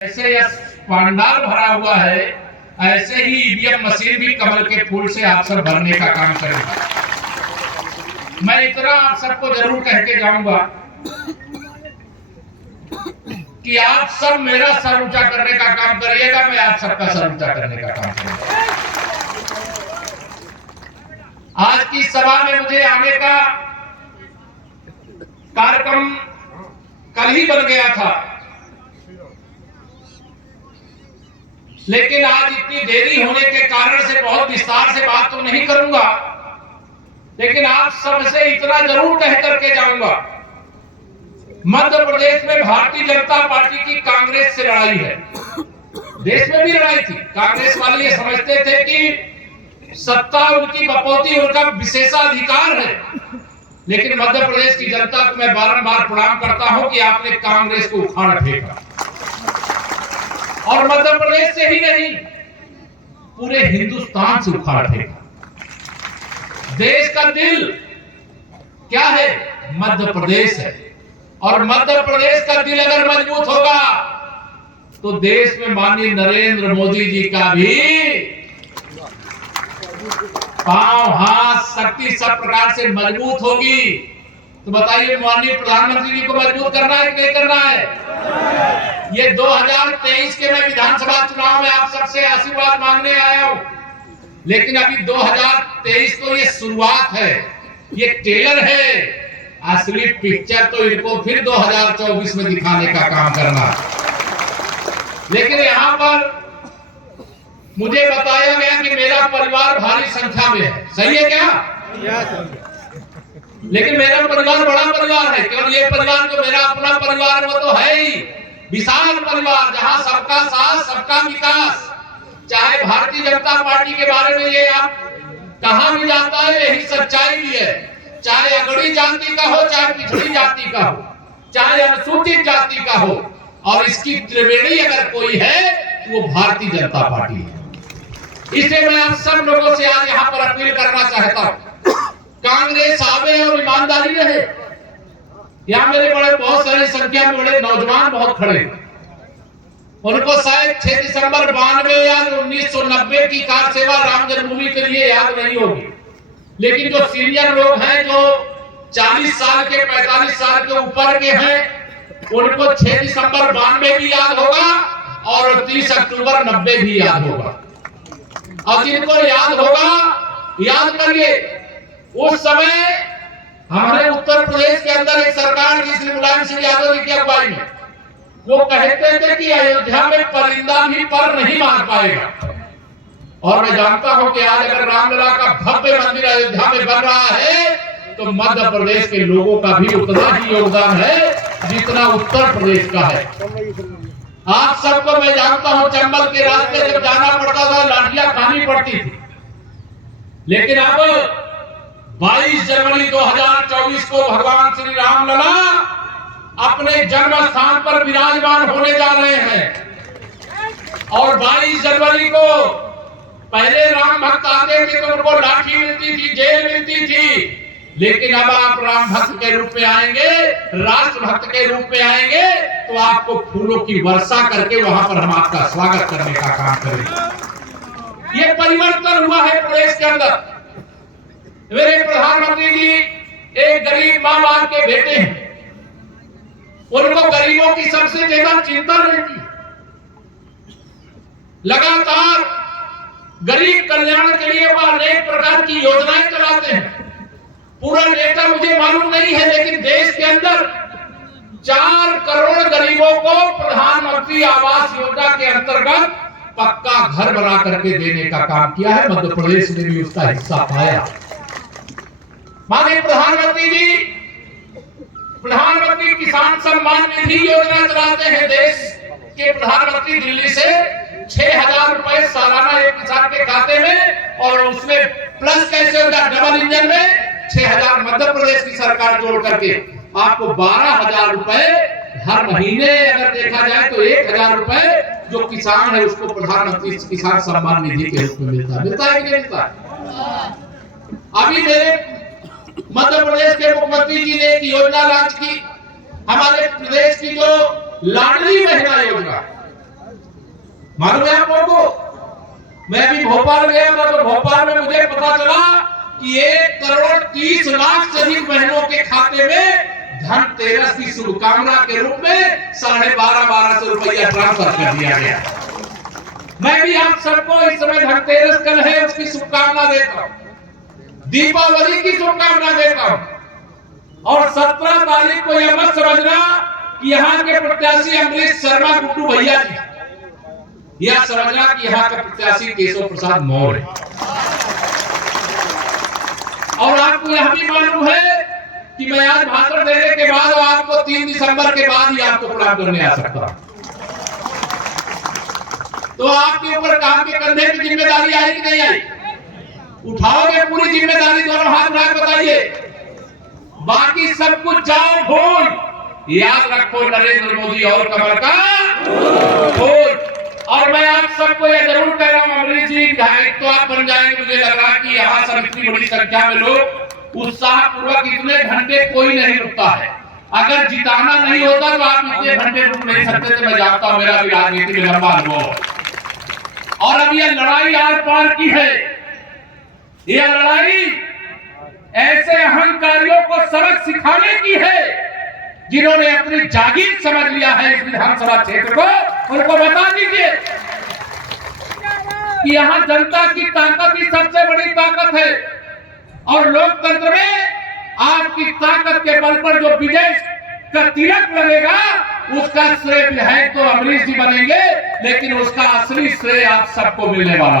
ऐसे यह पांडाल भरा हुआ है, ऐसे ही ईवीएम मशीन भी कमल के फूल से आप सब भरने का काम करेगा। मैं इतना आप सबको जरूर कह के जाऊंगा कि आप सब मेरा सर ऊंचा करने का काम करिएगा, मैं आप सबका सर ऊंचा करने का काम करूंगा। आज की सभा में मुझे आने का कार्यक्रम कल ही बन गया था, लेकिन आज इतनी देरी होने के कारण से बहुत विस्तार से बात तो नहीं करूंगा, लेकिन आप सबसे इतना जरूर कह करके जाऊंगा। मध्य प्रदेश में भारतीय जनता पार्टी की कांग्रेस से लड़ाई है। देश में भी लड़ाई थी। कांग्रेस वाले ये समझते थे कि सत्ता उनकी बपौती, उनका विशेषाधिकार है, लेकिन मध्य प्रदेश की जनता को मैं बारंबार प्रणाम करता हूं कि आपने कांग्रेस को उखाड़ फेंका। और मध्य प्रदेश से ही नहीं, पूरे हिंदुस्तान से उखाड़ फेंका। देश का दिल क्या है? मध्य प्रदेश है। और मध्य प्रदेश का दिल अगर मजबूत होगा तो देश में माननीय नरेंद्र मोदी जी का भी पांव, हाथ, शक्ति सब प्रकार से मजबूत होगी। तो बताइए, माननीय प्रधानमंत्री जी को मजबूत करना है कि नहीं करना है? ये 2023 के मैं विधानसभा चुनाव में आप सबसे आशीर्वाद मांगने आया हूं, लेकिन अभी 2023 तो ये शुरुआत है, ये ट्रेलर है। असली पिक्चर तो इनको फिर 2024 में दिखाने का काम करना। लेकिन यहाँ पर मुझे बताया गया कि मेरा परिवार भारी संख्या में है। सही है क्या? लेकिन मेरा परिवार बड़ा परिवार है। केवल ये परिवार जो मेरा अपना परिवार वो तो है ही विशाल परिवार, जहां सबका साथ, सबका विकास। चाहे भारतीय जनता पार्टी के बारे में ये आप कहा भी जाता है, यही सच्चाई भी है। चाहे अगड़ी जाति का हो, चाहे पिछड़ी जाति का हो, चाहे अनुसूचित जाति का हो, और इसकी त्रिवेणी अगर कोई है तो वो भारतीय जनता पार्टी है। इसलिए मैं आप सब लोगों से आज यहाँ पर अपील करना चाहता हूँ, कांग्रेस आवे और ईमानदारी रहे। यहाँ मेरे बड़े बहुत सारी संख्या में बड़े नौजवान बहुत खड़े, उनको शायद 6 दिसंबर 92 या 1990 की कार सेवा राम जन्मभूमि के लिए याद नहीं होगी, लेकिन जो सीनियर लोग हैं, जो 40 साल के 45 साल के ऊपर के हैं, उनको 6 दिसंबर 92 भी याद होगा और 30 अक्टूबर 90 भी याद होगा। और जिनको याद होगा, याद करिए, उस समय हमारे उत्तर प्रदेश के अंदर एक सरकार थी श्री मुलायम सिंह यादव जी की अगुवाई में। वो कहते थे कि अयोध्या में परिंदा भी पर नहीं मार पाएगा। और मैं जानता हूं कि आज अगर रामलला का भव्य मंदिर अयोध्या में बन रहा है तो मध्य प्रदेश के लोगों का भी उतना ही योगदान है जितना उत्तर प्रदेश का है। आप सबको मैं जानता हूं, चंबल के रास्ते जब जाना पड़ता था लाठियां खानी पड़ती थी, लेकिन अब 22 जनवरी 2024 को भगवान श्री रामलला अपने जन्म स्थान पर विराजमान होने जा रहे हैं। और 22 जनवरी को पहले राम भक्त आते थे तो उनको लाठी मिलती थी, जेल मिलती थी, लेकिन अब आप राम भक्त के रूप में आएंगे, राष्ट्र भक्त के रूप में आएंगे, तो आपको फूलों की वर्षा करके वहां पर हम आपका स्वागत करने का काम करेंगे। ये परिवर्तन हुआ है प्रदेश के अंदर। मेरे प्रधानमंत्री जी एक गरीब मां बाप के बेटे हैं, उनको गरीबों की सबसे ज्यादा चिंता रहती है। लगातार गरीब कल्याण के लिए वो अनेक प्रकार की योजनाएं चलाते हैं। पूरा डेटा मुझे मालूम नहीं है, लेकिन देश के अंदर 4 करोड़ गरीबों को प्रधानमंत्री आवास योजना के अंतर्गत पक्का घर बना करके देने का काम किया है। मध्य प्रदेश ने भी उसका हिस्सा पाया। माननीय प्रधानमंत्री जी प्रधानमंत्री किसान सम्मान निधि योजना चलाते हैं। देश के प्रधानमंत्री दिल्ली से 6,000 रुपए सालाना एक किसान के खाते में, और उसमें प्लस कैसे होगा, डबल इंजन में 6,000 मध्य प्रदेश की सरकार जोड़ करके आपको 12,000 रुपए हर महीने, अगर देखा जाए तो 1,000 रुपए जो किसान है उसको प्रधानमंत्री किसान सम्मान निधि के रूप में मिलता है कि नहीं मिलता है? अभी मेरे मध्य प्रदेश के मुख्यमंत्री जी ने एक योजना लॉन्च की, हमारे प्रदेश की जो लाडली बहना योजना, मालूम है आप लोगों को? मैं अभी भोपाल गया था तो भोपाल में मुझे पता चला कि 1,30,00,000 से अधिक बहनों के खाते में धनतेरस की शुभकामना के रूप में 12,500 रुपया ट्रांसफर कर दिया गया। मैं भी आप सबको इस समय धनतेरस कल है उसकी शुभकामना देता हूं, दीपावली की शुभकामना देता हूं। और 17 तारीख को यह मत समझना कि यहाँ के प्रत्याशी अमरीश शर्मा गुड्डू भैया जी, यह समझना कि यहाँ का प्रत्याशी केशव प्रसाद मौर्य। और आपको यह भी मालूम है कि मैं आज भाषण देने के बाद आपको 3 दिसंबर के बाद ही आपको प्रणाम करने आ सकता हूं। तो आपके ऊपर काम के कंधे की जिम्मेदारी आई कि नहीं आई? उठाओगे पूरी जिम्मेदारी? दोनों हाथ उठा बताइए। बाकी सब कुछ जाओ भूल, याद रखो नरेंद्र मोदी और कमल का भूल। और मैं आप सबको यह जरूर कह रहा हूं, अमरीश जी विधायक तो आप बन जाएंगे, मुझे लग रहा है कि यहाँ सब इतनी बड़ी संख्या में लोग उत्साह पूर्वक इतने घंटे कोई नहीं रुकता है। अगर जिताना नहीं होता तो आप इतने घंटे रुक नहीं सकते थे। मैं जानता हूं, मेरा भी राजनीति में लंबा अनुभव। और अब यह लड़ाई आर पार की है। यह लड़ाई ऐसे अहंकारियों को सबक सिखाने की है जिन्होंने अपनी जागीर समझ लिया है इस विधानसभा क्षेत्र को। उनको बता दीजिए कि यहाँ जनता की ताकत ही सबसे बड़ी ताकत है। और लोकतंत्र में आपकी ताकत के बल पर जो विजय का तिलक लगेगा उसका श्रेय विधायक तो अमरीश जी बनेंगे, लेकिन उसका असली श्रेय आप सबको मिलने वाला है।